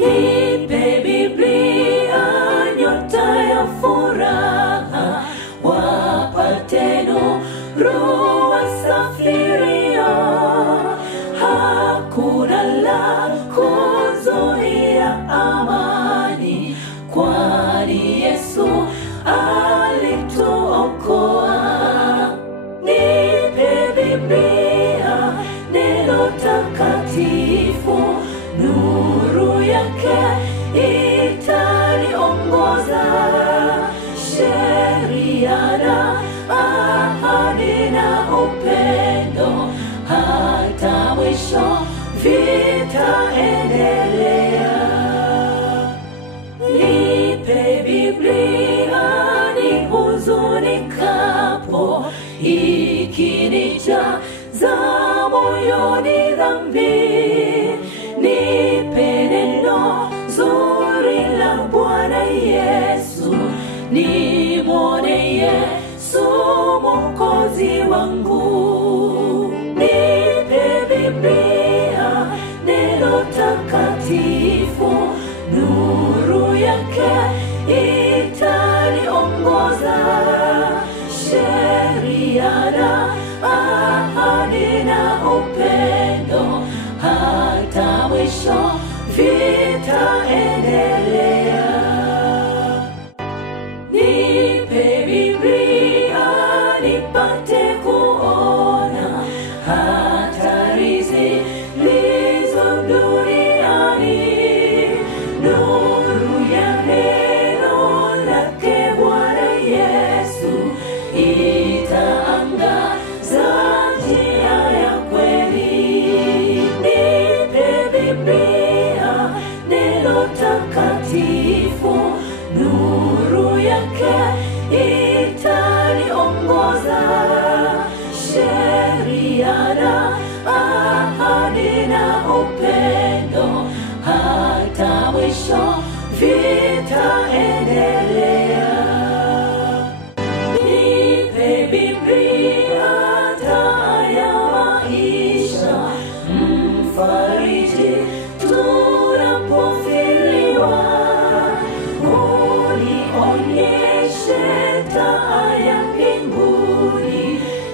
Nipe Biblia, nyota ya furaha, wapate nuru wasafirio. Hakuna la kuzuia amani, kwani Yesu alituokoa. Nipe Biblia, neno takatifu, nuru yake itaniongoza. Sheria na ahadi na upendo, hata mwisho vitaendelea. Nipe Biblia nihuzunikapo, ikinijaza moyoni dhambi. Nipe neno zuri la Bwana Yesu, nimwone Yesu Mwokozi wangu. Nipe Biblia, neno takatifu, nuru yake itaniongoza. Sheria na ahadi na upendo, hata mwisho vitaendelea. Nipe Biblia nipate kuona hatari zilizo duniani. Nuru ya neno lake Bwana Yesu itaangaza njia ya kweli. Nipe Biblia, neno takatifu, nuru yake itaniongoza. Sheria na ahadi na upendo, hata mwisho vitaendelea. Nipe Biblia nipate kuona hatari zilizo duniani. Nuru ya neno lake Bwana Yesu itaangaza njia ya kweli. Nipe Biblia, neno takatifu, nuru yake itaniongoza. Sheria na ahadi na upendo, hata mwisho vitaendelea. Nipe Biblia, neno takatifu, nuru yake itaniongoza. Sheria na ahadi na upendo, hata mwisho vitaendelea. Nipe Biblia, taa ya maisha, mfariji tunapofiliwa. Unionyeshe taa ya mbinguni,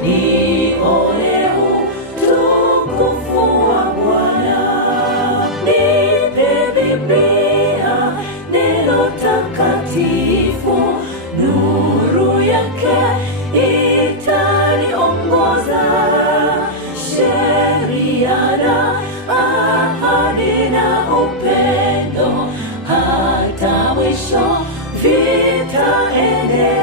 nione utukufu wa Bwana. Nipe Biblia, neno takatifu, nuru yake itaniongoza. Sheria na ahadi na upendo, hata mwisho vitaendelea.